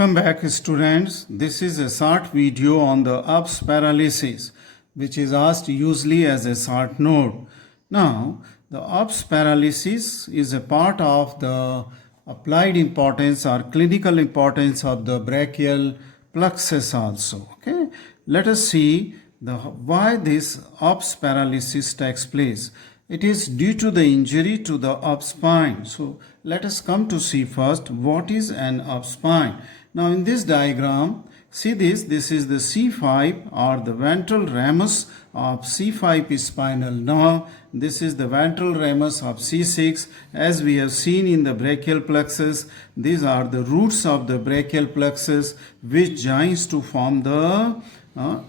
Welcome back, students. This is a short video on the ups paralysis, which is asked usually as a short note. Now, the ups paralysis is a part of the applied importance or clinical importance of the brachial plexus also. Okay, let us see why this ups paralysis takes place. It is due to the injury to the up spine. So let us come to see first what is an up spine. Now in this diagram, see this is the C5 or the ventral ramus of C5 spinal nerve. This is the ventral ramus of C6. As we have seen in the brachial plexus, these are the roots of the brachial plexus which joins to form the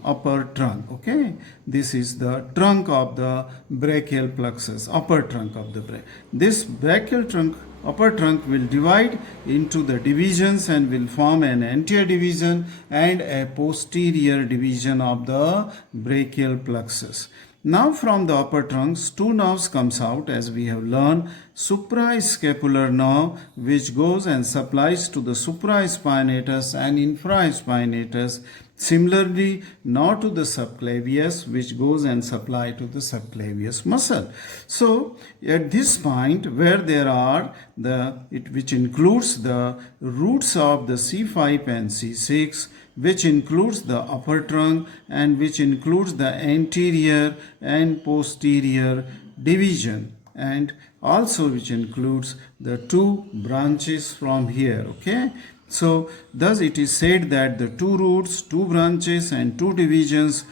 upper trunk. Okay, this is the trunk of the brachial plexus, upper trunk of the brachial. This brachial trunk, upper trunk, will divide into the divisions and will form an anterior division and a posterior division of the brachial plexus. Now from the upper trunks, two nerves comes out, as we have learned. Supraescapular nerve, which goes and supplies to the supraspinatus and infraspinatus. Similarly, now to the subclavius, which goes and supply to the subclavius muscle. So at this point where there are which includes the roots of the C5 and C6, which includes the upper trunk and which includes the anterior and posterior division, and also which includes the two branches from here. Okay, so thus it is said that the two roots, two branches and two divisions,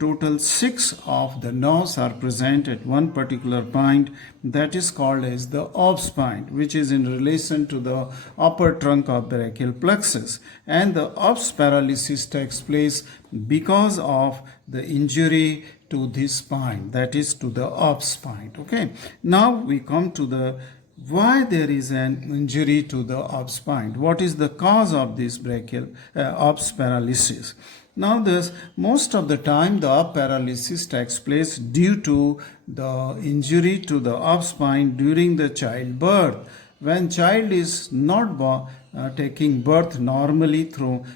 total 6 of the nerves are present at one particular point. That is called as the ops point, which is in relation to the upper trunk of brachial plexus. And the ops paralysis takes place because of the injury to this spine, that is to the ops spine. Okay, now we come to the why there is an injury to the ops spine. What is the cause of this brachial ops paralysis? Now this, most of the time the ops paralysis takes place due to the injury to the ops spine during the childbirth. When child is not taking birth normally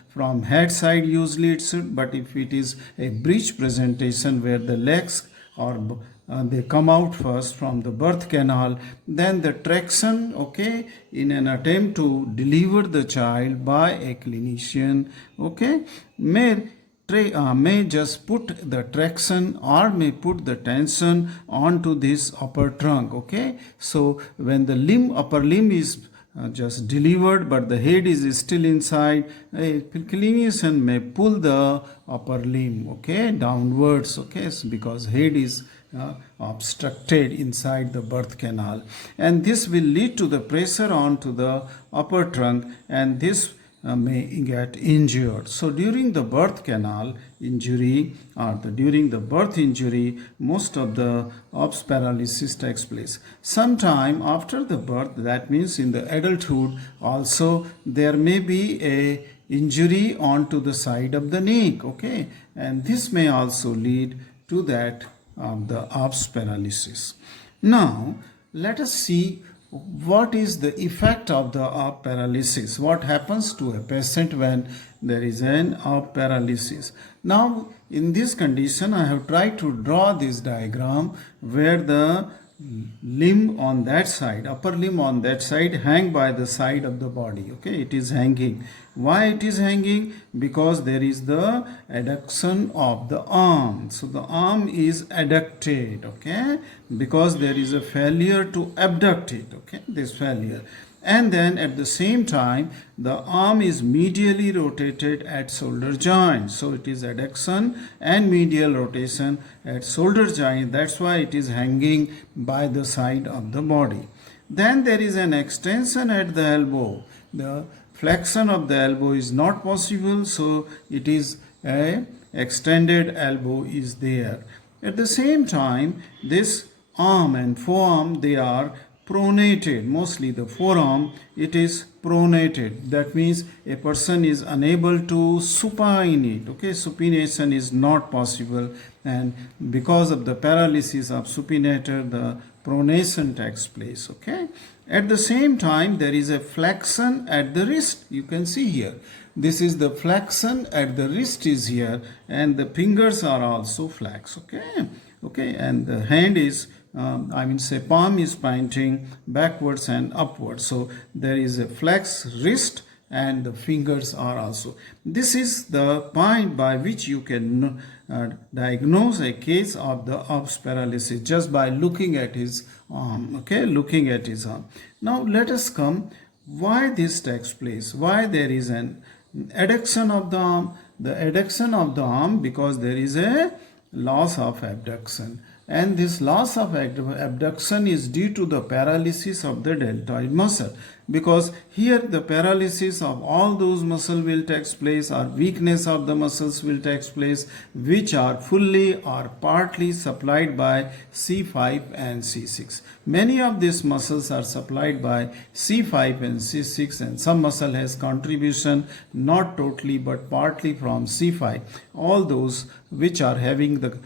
from head side, usually it should, but if it is a breech presentation where the legs or they come out first from the birth canal, then the traction, okay, in an attempt to deliver the child by a clinician, okay, may just put the traction or may put the tension onto this upper trunk. Okay, so when the upper limb is just delivered but the head is still inside, a clinician may pull the upper limb, okay, downwards, okay, so because head is obstructed inside the birth canal, and this will lead to the pressure onto the upper trunk, and this may get injured. So during the birth canal injury or during the birth injury, most of the ops paralysis takes place. Sometime after the birth, that means in the adulthood also, there may be a injury onto the side of the neck, okay, and this may also lead to that the ops paralysis. Now let us see what is the effect of the ops paralysis. What happens to a patient when there is an ops paralysis? Now in this condition I have tried to draw this diagram where the limb on that side, upper limb on that side, hang by the side of the body. Okay, it is hanging. Why it is hanging? Because there is the adduction of the arm. So the arm is adducted, okay, because there is a failure to abduct it, okay, this failure. And then at the same time the arm is medially rotated at shoulder joint. So it is adduction and medial rotation at shoulder joint. That's why it is hanging by the side of the body. Then there is an extension at the elbow. The flexion of the elbow is not possible, so it is a extended elbow is there. At the same time, this arm and forearm, they are pronated. Mostly the forearm, it is pronated. That means a person is unable to supine it. Okay, supination is not possible, and because of the paralysis of supinator, the pronation takes place. Okay. At the same time, there is a flexion at the wrist. You can see here. This is the flexion at the wrist is here, and the fingers are also flex. Okay. Okay. And the hand is, say palm is pointing backwards and upwards. So there is a flex wrist and the fingers are also. This is the point by which you can diagnose a case of the Ups paralysis just by looking at his arm. Okay, looking at his arm. Now let us come why this takes place. Why there is an adduction of the arm. The adduction of the arm because there is a loss of abduction. And this loss of abduction is due to the paralysis of the deltoid muscle, because here the paralysis of all those muscles will take place, or weakness of the muscles will take place, which are fully or partly supplied by C5 and C6. Many of these muscles are supplied by C5 and C6, and some muscle has contribution not totally but partly from C5. All those which are having the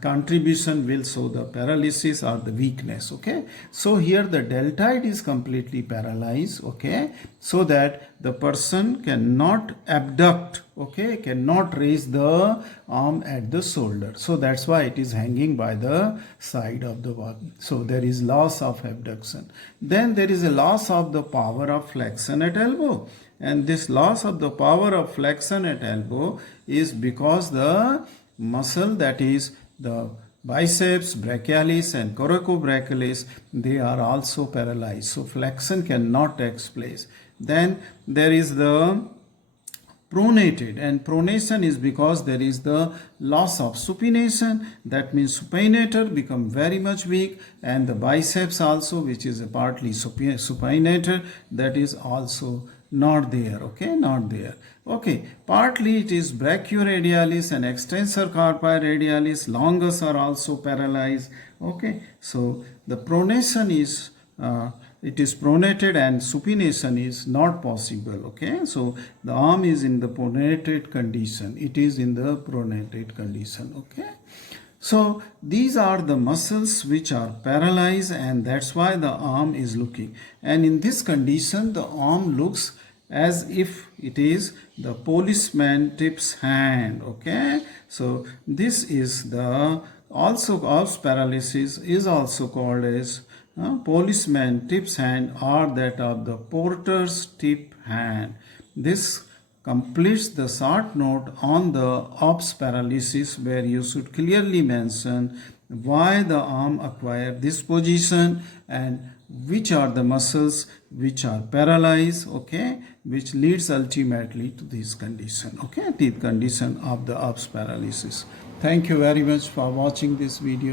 contribution will show the paralysis or the weakness. Okay, so here the deltoid is completely paralyzed. Okay, so that the person cannot abduct. Okay, cannot raise the arm at the shoulder, so that's why it is hanging by the side of the body. So there is loss of abduction. Then there is a loss of the power of flexion at elbow, and this loss of the power of flexion at elbow is because the muscle, that is the biceps, brachialis and coracobrachialis, they are also paralyzed. So flexion cannot take place. Then there is the pronated, and pronation is because there is the loss of supination. That means supinator become very much weak, and the biceps also, which is a partly supinator, that is also not there. Okay, not there. Okay, partly it is brachioradialis and extensor carpi radialis, longus are also paralyzed. Okay, so the pronation is it is pronated and supination is not possible. Okay, so the arm is in the pronated condition. It is in the pronated condition. Okay, so these are the muscles which are paralyzed, and that's why the arm is looking. And in this condition, the arm looks as if it is the policeman tips hand. Okay, so this is the also Ups paralysis is also called as policeman tips hand, or that of the porter's tip hand. This completes the short note on the Ups paralysis, where you should clearly mention why the arm acquired this position and which are the muscles which are paralyzed. Okay, which leads ultimately to this condition. Okay, the condition of the Ups paralysis. Thank you very much for watching this video.